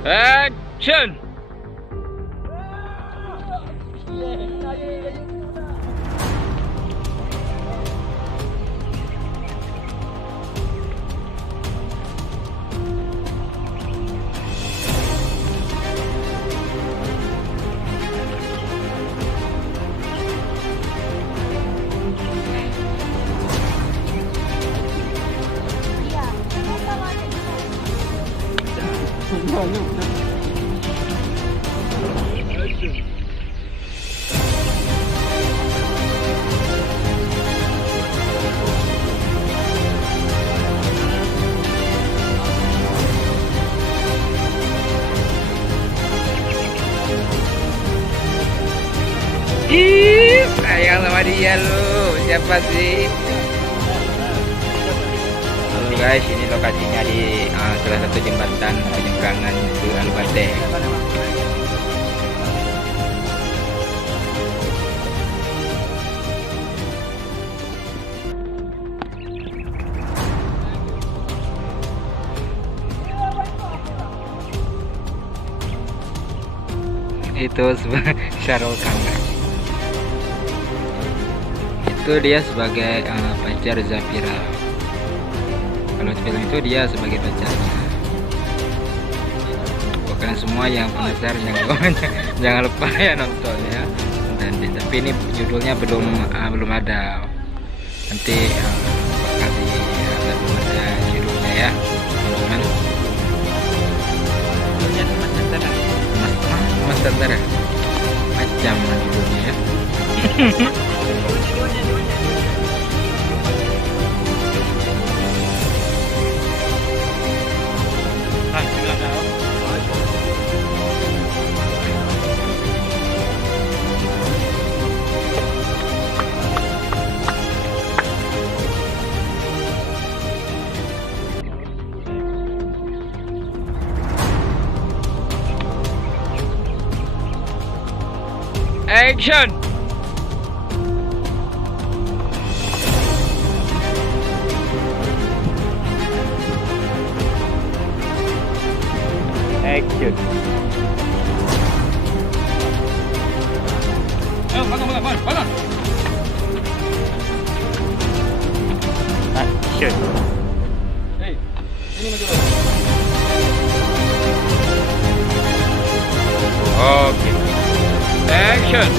Action. Ih, sayang sama dia lu. Siapa sih? Halo guys, ini lokasinya di salah satu jembatan penyeberangan ke Alubate. Itu Syarul Kamil. Itu dia sebagai pacar Zafira. Kalau film itu dia sebagai pacarnya. Bukan semua yang penasaran jangan lupa ya nonton ya. Tapi ini judulnya belum ada. Nanti bakal belum ada judulnya ya, teman-teman. Mas Tentara macam judulnya ya. Action. Action. Bangun. Action. Hey, ini maju. Oke. Action.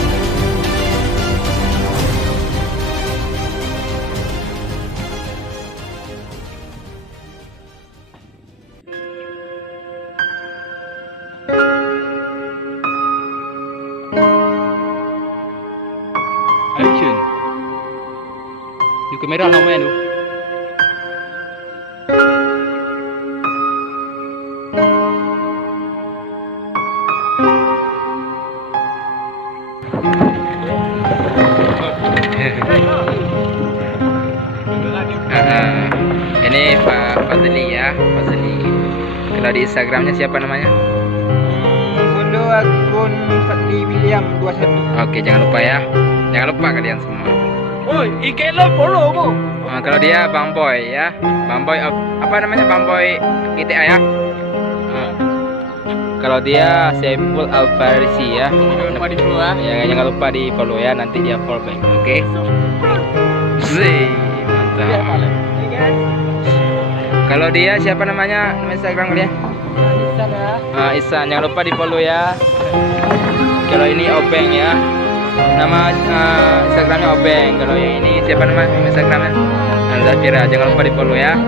Action. Yung kamera na mo yan, oh. Ini Pak Fadli ya, Pak Fadli. Kalau di Instagramnya siapa namanya? Follow akun Fadli William 21. Oke, jangan lupa ya. Jangan lupa kalian semua. Woi, IG lo follow mo. Kalau dia Bang Boy ya, Bang Boy apa namanya, Bang Boy ITA ya. Kalau dia Saiful Alfarisi ya. Jangan lupa di follow ya. Ya, jangan lupa di follow ya, nanti dia follow back. Oke. Mantap. Kalau dia siapa namanya? Nama Instagram dia? Isan ya. Isan, jangan lupa di follow ya. Kalau ini Obeng ya. Nama Instagramnya Obeng. Kalau yang ini siapa nama Instagramnya? Zafira, jangan lupa di follow ya.